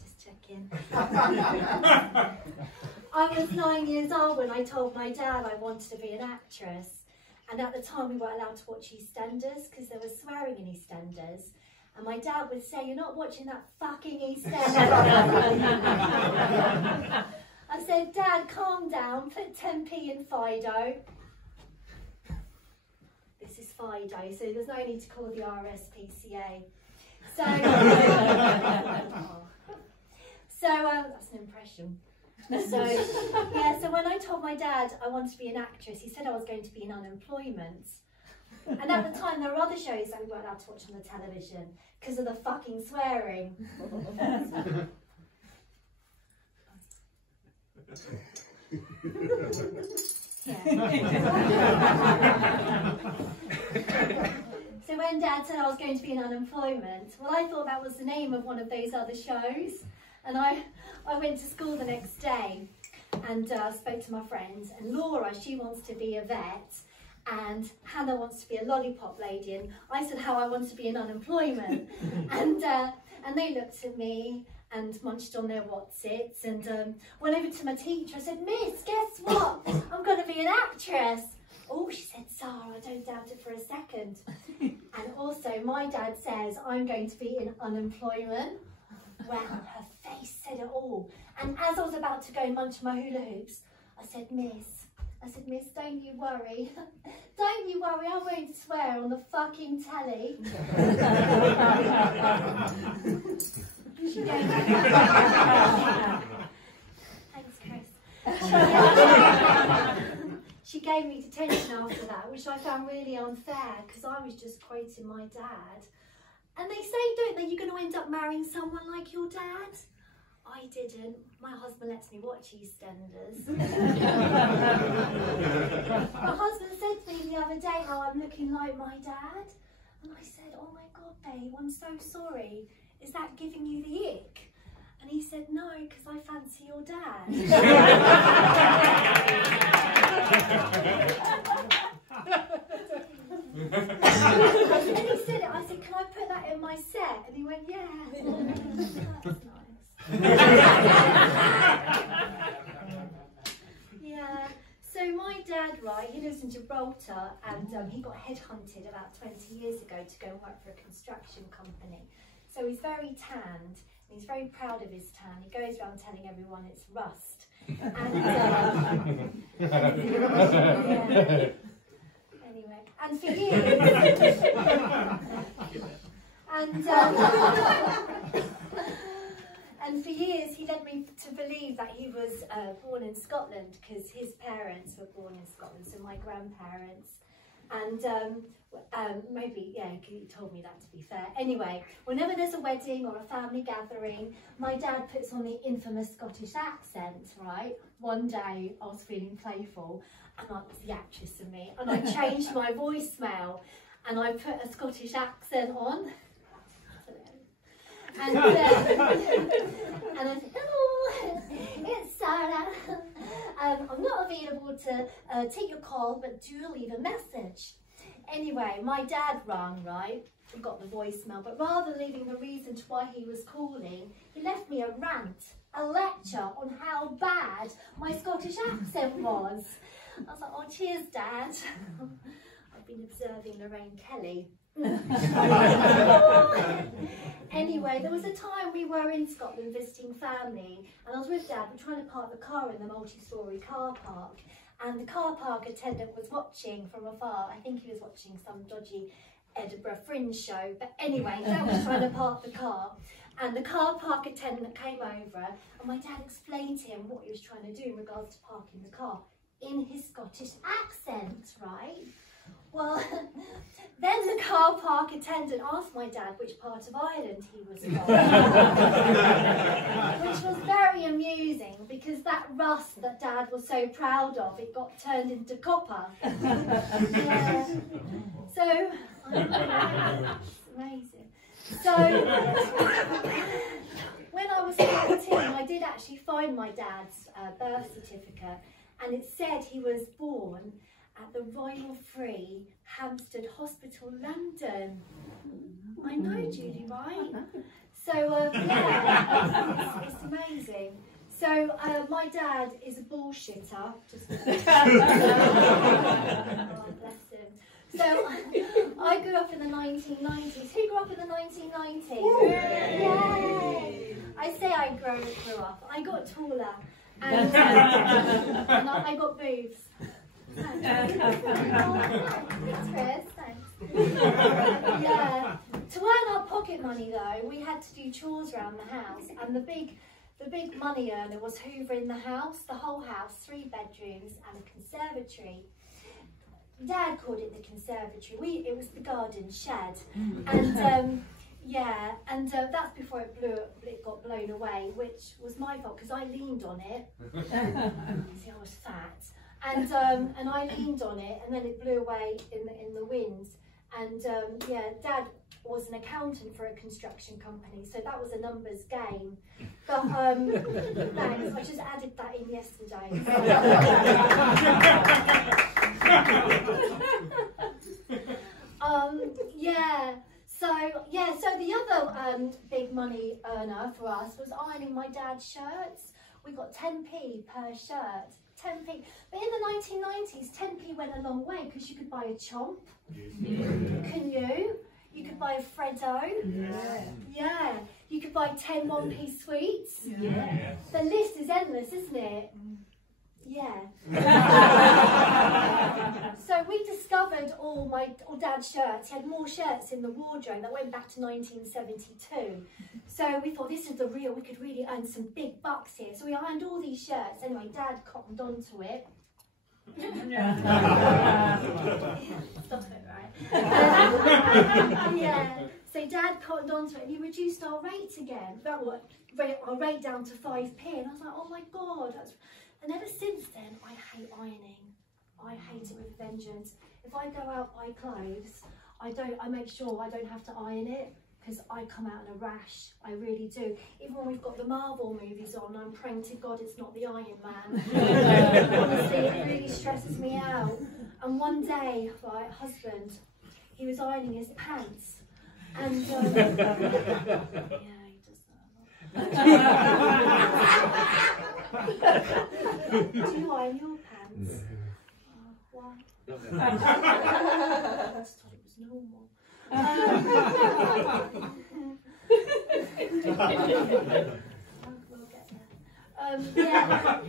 Just checking. I was 9 years old when I told my dad I wanted to be an actress. And at the time we weren't allowed to watch EastEnders because there was swearing in EastEnders. And my dad would say, "You're not watching that fucking EastEnders." I said, "Dad, calm down, put 10p in Fido." This is Fido, so there's no need to call the RSPCA. So, that's an impression. So, yeah, so when I told my dad I wanted to be an actress, he said I was going to be in unemployment. And at the time, there were other shows that we weren't allowed to watch on the television because of the fucking swearing. So when Dad said I was going to be in unemployment, well, I thought that was the name of one of those other shows. And I went to school the next day and spoke to my friends. And Laura, she wants to be a vet. And Hannah wants to be a lollipop lady. And I said how I want to be in unemployment. And they looked at me and munched on their Wotsits and went over to my teacher. I said, "Miss, guess what? I'm going to be an actress." "Oh," she said, "Sarah, I don't doubt it for a second." And also, my dad says I'm going to be in unemployment. Well, her face said it all. And as I was about to go and munch my hula hoops, I said, "Miss, don't you worry. Don't you worry, I won't swear on the fucking telly." She gave me... Thanks, Chris. She gave me detention after that, which I found really unfair because I was just quoting my dad. And they say, don't they, you're going to end up marrying someone like your dad? I didn't. My husband lets me watch EastEnders. My husband said to me the other day how I'm looking like my dad. And I said, "Oh my God, babe, I'm so sorry. Is that giving you the ick?" And he said, "No, because I fancy your dad." And he said it. I said, "Can I put that in my set?" And he went, "Yeah." That's nice. Yeah. So my dad, right, he lives in Gibraltar, and he got headhunted about 20 years ago to go and work for a construction company. So he's very tanned, and he's very proud of his tan. He goes around telling everyone it's rust. And, yeah. Anyway, and for years, and for years he led me to believe that he was born in Scotland because his parents were born in Scotland, so my grandparents. And maybe, yeah, he told me that, to be fair. Anyway, whenever there's a wedding or a family gathering, my dad puts on the infamous Scottish accent, right? One day I was feeling playful, and that was the actress in me, and I changed my voicemail and I put a Scottish accent on. And I said, "Hello, it's Sarah. I'm not available to take your call, but do leave a message." Anyway, my dad rang, right? We got the voicemail, but rather than leaving a reason to why he was calling, he left me a rant, a lecture on how bad my Scottish accent was. I was like, "Oh, cheers, Dad." I've been observing Lorraine Kelly. Anyway, there was a time we were in Scotland visiting family, and I was with Dad. We're trying to park the car in the multi-storey car park, and the car park attendant was watching from afar. I think he was watching some dodgy Edinburgh Fringe show, but anyway, Dad was trying to park the car, and the car park attendant came over, and my dad explained to him what he was trying to do in regards to parking the car in his Scottish accent, right? Well, then the car park attendant asked my dad which part of Ireland he was from, which was very amusing because that rust that Dad was so proud of, it got turned into copper. Yeah. So, it's amazing. So, when I was 14, I did actually find my dad's birth certificate, and it said he was born at the Royal Free, Hampstead Hospital, London. I know, Julie, right? So, yeah, it's amazing. So, my dad is a bullshitter. Just oh, bless him. So, I grew up in the 1990s. Who grew up in the 1990s? Yay! I say I grew up. I got taller. And I got boobs. Thanks, Chris. Thanks. Yeah. To earn our pocket money, though, we had to do chores around the house, and the big money earner was hoovering the house, the whole house, 3 bedrooms and a conservatory. Dad called it the conservatory. It was the garden shed, and yeah, and that's before it got blown away, which was my fault because I leaned on it. See, I was fat, and I leaned on it, and then it blew away in the wind. And yeah, Dad was an accountant for a construction company, so that was a numbers game. But thanks, I just added that in yesterday. So the other big money earner for us was ironing my dad's shirts. We got 10p per shirt. 10p. But in the 1990s, 10p went a long way because you could buy a chomp. Can you? You could buy a Freddo. Yeah. You could buy 10 1p sweets. Yeah. The list is endless, isn't it? Yeah. So we discovered all Dad's shirts. He had more shirts in the wardrobe that went back to 1972. So we thought, this is the real, we could really earn some big bucks here. So we ironed all these shirts. Anyway, Dad cottoned onto it. Stop it, right? Yeah. So Dad cottoned onto it and he reduced our rate again. Our rate down to 5p. And I was like, oh my God. And ever since then, I hate ironing. I hate it with vengeance. If I go out buy clothes, I make sure I don't have to iron it because I come out in a rash. I really do. Even when we've got the Marvel movies on, I'm praying to God it's not the Iron Man. Honestly, it really stresses me out. And one day, my husband, he was ironing his pants. And yeah, he does that. Do you iron your pants? Why? I just thought it was normal. We'll get there. Yeah.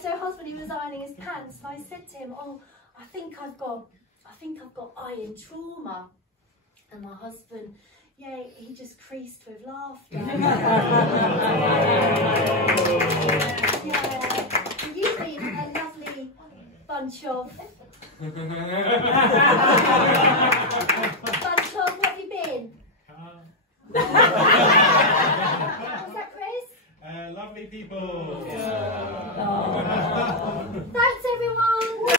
So husband, he was ironing his pants, and I said to him, "Oh, I think I've got iron trauma." And my husband, yeah, he just creased with laughter. Yeah, you've been a lovely bunch of